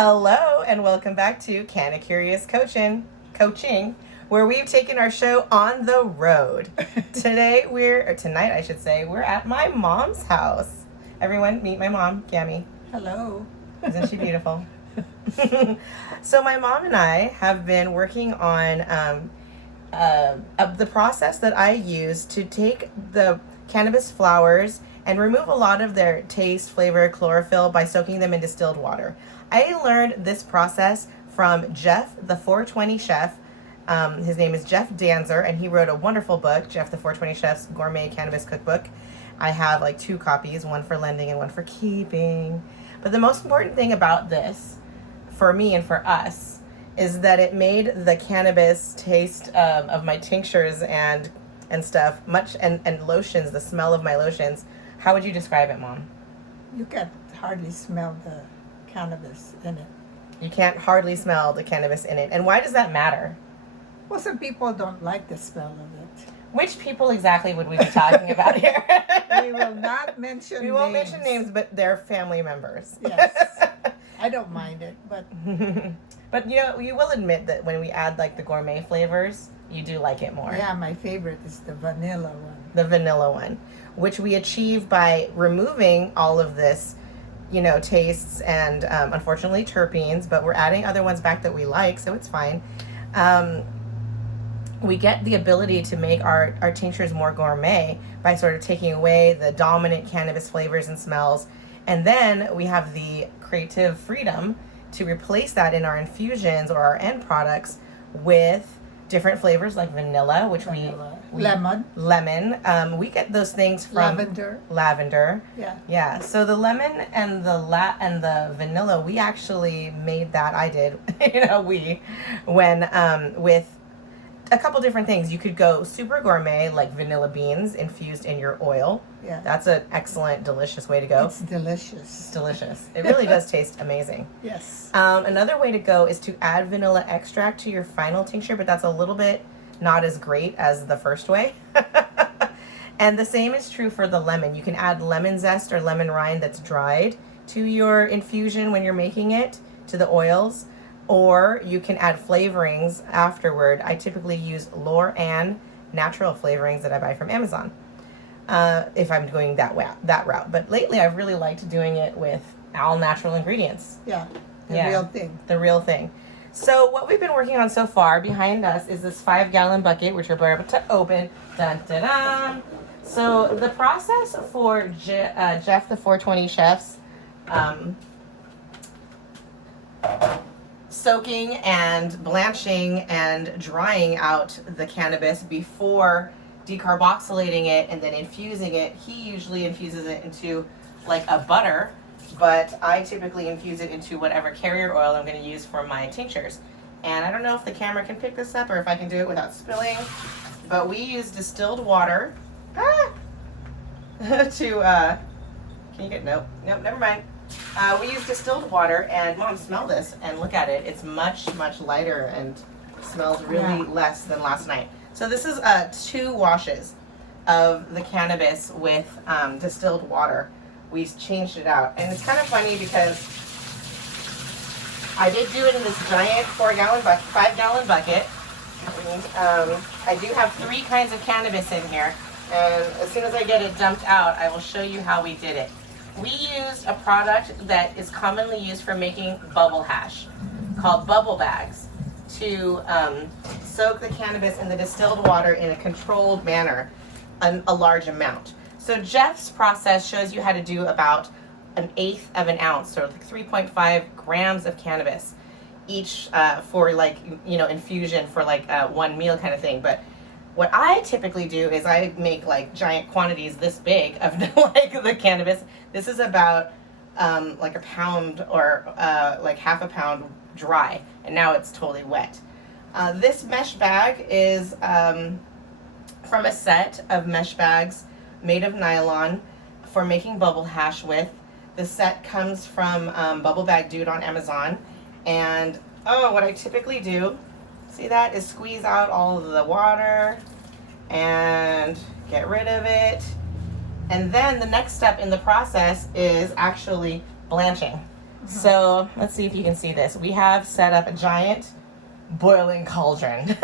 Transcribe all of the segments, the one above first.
Hello and welcome back to Canna Curious Coaching, where we've taken our show on the road. Tonight I should say, we're at my mom's house. Everyone meet my mom, Gamy. Hello. Isn't she beautiful? So my mom and I have been working on the process that I use to take the cannabis flowers and remove a lot of their taste, flavor, chlorophyll by soaking them in distilled water. I learned this process from Jeff, the 420 chef. His name is Jeff Danzer, and he wrote a wonderful book, Jeff, the 420 Chef's Gourmet Cannabis Cookbook. I have like 2 copies, one for lending and one for keeping. But the most important thing about this, for me and for us, is that it made the cannabis taste of my tinctures and stuff and lotions, the smell of my lotions. How would you describe it, Mom? You can hardly smell the cannabis in it. You can't hardly smell the cannabis in it. And why does that matter? Well, some people don't like the smell of it. Which people exactly would we be talking about here? We will not mention names. We won't mention names, but they're family members. Yes. I don't mind it, but... But you will admit that when we add like the gourmet flavors, you do like it more. Yeah, my favorite is the vanilla one. The vanilla one, which we achieve by removing all of this, tastes and unfortunately terpenes, but we're adding other ones back that we like, so it's fine. We get the ability to make our tinctures more gourmet by sort of taking away the dominant cannabis flavors and smells. And then we have the creative freedom to replace that in our infusions or our end products with different flavors like vanilla, which we lemon. We get those things from lavender. Yeah. So the lemon and the vanilla, we actually made that. I did. With a couple different things. You could go super gourmet, like vanilla beans infused in your oil. Yeah. That's an excellent, delicious way to go. It's delicious. It's delicious. It really does taste amazing. Yes. Another way to go is to add vanilla extract to your final tincture, but that's a little bit not as great as the first way. And the same is true for the lemon. You can add lemon zest or lemon rind that's dried to your infusion when you're making it, to the oils. Or you can add flavorings afterward. I typically use Lor-Ann natural flavorings that I buy from Amazon if I'm going that route. But lately I've really liked doing it with all natural ingredients. Yeah, real thing. The real thing. So what we've been working on so far behind us is this 5-gallon bucket, which we're about to open. Dun, dun, dun. So the process for Jeff the 420 Chef's soaking and blanching and drying out the cannabis before decarboxylating it and then infusing it. He usually infuses it into like a butter, but I typically infuse it into whatever carrier oil I'm going to use for my tinctures. And I don't know if the camera can pick this up or if I can do it without spilling, but we use distilled water can you get, nope, never mind. We use distilled water, and Mom, smell this and look at it. It's much, much lighter and smells really less than last night. So this is 2 washes of the cannabis with distilled water. We changed it out, and it's kind of funny because I did do it in this giant 5-gallon bucket. I do have 3 kinds of cannabis in here, and as soon as I get it dumped out, I will show you how we did it. We used a product that is commonly used for making bubble hash called bubble bags to soak the cannabis in the distilled water in a controlled manner, a large amount. So Jeff's process shows you how to do about 1/8 of an ounce, or like 3.5 grams of cannabis each for infusion for one meal kind of thing. But what I typically do is I make like giant quantities this big of the cannabis. This is about like a pound or like half a pound dry, and now it's totally wet. This mesh bag is from a set of mesh bags made of nylon for making bubble hash with. The set comes from Bubble Bag Dude on Amazon, and what I typically do, see that, is squeeze out all of the water and get rid of it. And then the next step in the process is actually blanching. So let's see if you can see this. We have set up a giant boiling cauldron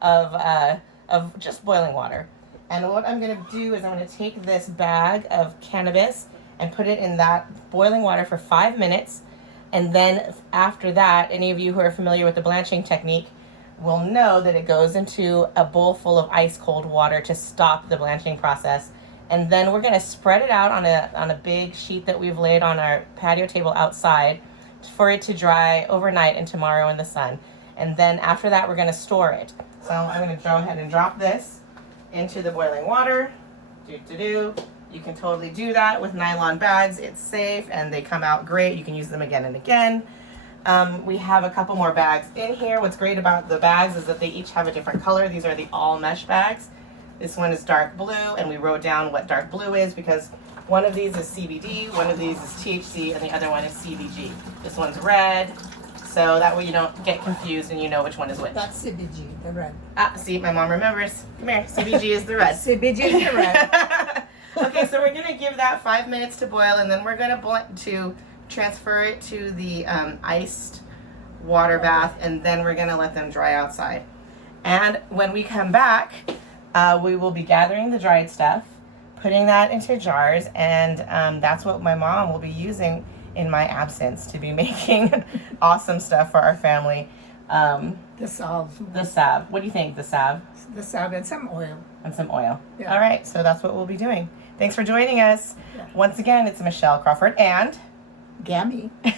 of just boiling water. And what I'm gonna do is I'm gonna take this bag of cannabis and put it in that boiling water for 5 minutes. And then after that, any of you who are familiar with the blanching technique will know that it goes into a bowl full of ice cold water to stop the blanching process. And then we're gonna spread it out on a big sheet that we've laid on our patio table outside for it to dry overnight and tomorrow in the sun. And then after that, we're gonna store it. So I'm gonna go ahead and drop this into the boiling water. You can totally do that with nylon bags. It's safe and they come out great. You can use them again and again. We have a couple more bags in here. What's great about the bags is that they each have a different color. These are the all mesh bags. This one is dark blue, and we wrote down what dark blue is because one of these is CBD, one of these is THC, and the other one is CBG. This one's red, so that way you don't get confused and you know which one is which. That's CBG, the red. Ah, see, my mom remembers. Come here, CBG is the red. CBG is the red. Okay, so we're gonna give that 5 minutes to boil, and then we're gonna transfer it to the iced water bath, and then we're gonna let them dry outside. And when we come back, we will be gathering the dried stuff, putting that into jars, and that's what my mom will be using in my absence to be making awesome stuff for our family. The salve. The salve. What do you think, the salve? The salve and some oil. And some oil. Yeah. All right, so that's what we'll be doing. Thanks for joining us. Yeah. Once again, it's Michelle Crawford and Gamy. And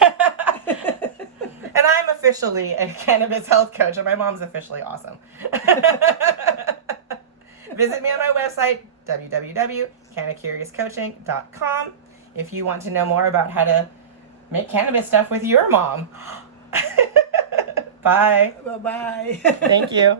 I'm officially a cannabis health coach, and my mom's officially awesome. Visit me on my website, www.cannacuriouscoaching.com, if you want to know more about how to make cannabis stuff with your mom. Bye. Bye-bye. Thank you.